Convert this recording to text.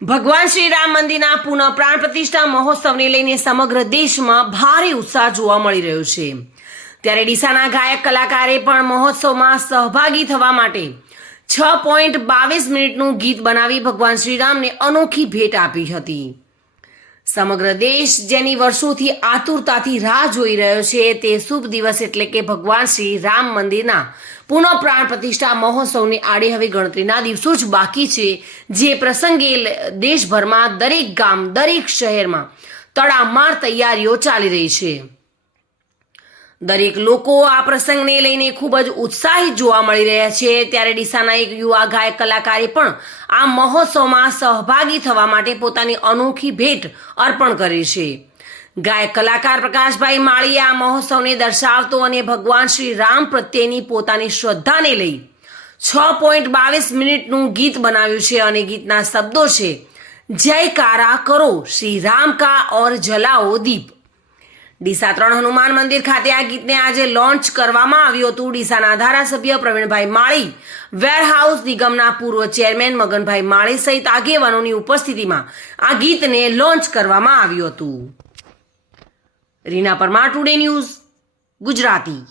ભગવાન શ્રી રામ મંદિરના પુનઃ પ્રાણ પ્રતિષ્ઠા મહોત્સવને લઈને સમગ્ર દેશમાં ભારે ઉત્સાહ જોવા મળી રહ્યો છે। ત્યારે ડીસાના ગાયક કલાકારે પણ મહોત્સવમાં સહભાગી થવા માટે 6.22 મિનિટનું ગીત બનાવી ભગવાન શ્રીરામને અનોખી ભેટ આપી હતી। સમગ્ર દેશ જેની વર્ષોથી આતુરતાથી રાહ જોઈ રહ્યો છે તે શુભ દિવસ એટલે કે ભગવાન શ્રી રામ મંદિરના પુનઃ પ્રાણ પ્રતિષ્ઠા મહોત્સવની આડે હવે ગણતરીના દિવસો જ બાકી છે, જે પ્રસંગે દેશભરમાં દરેક ગામ દરેક શહેરમાં તડામાર તૈયારીઓ ચાલી રહી છે। દરેક લોકો આ પ્રસંગને લઈને ખૂબ જ ઉત્સાહિત જોવા મળી રહ્યા છે। ત્યારે ડીસાના એક યુવા ગાયક કલાકારે પણ આ મહોત્સવમાં સહભાગી થવા માટે પોતાની અનોખી ભેટ અર્પણ કરી છે। ગાયક કલાકાર પ્રકાશભાઈ માળીએ આ મહોત્સવને દર્શાવતો અને ભગવાન શ્રી રામ પ્રત્યેની પોતાની શ્રદ્ધાને લઈ 6.22 મિનિટનું ગીત બનાવ્યું છે અને ગીતના શબ્દો છે, જયકારા કરો શ્રી રામ કા ઓર જલાઓ દીપ। ડીસા 3 હનુમાન મંદિર ખાતે આ ગીતને આજે લોન્ચ કરવામાં આવ્યું હતું। ડીસાના ધારાસભ્ય પ્રવીણભાઈ માળી, વેરહાઉસ નિગમના પૂર્વ ચેરમેન મગનભાઈ માળી સહિત આગેવાનોની ઉપસ્થિતિમાં આ ગીતને લોન્ચ કરવામાં આવ્યું હતું। Reena Parmar, today news, Gujarati.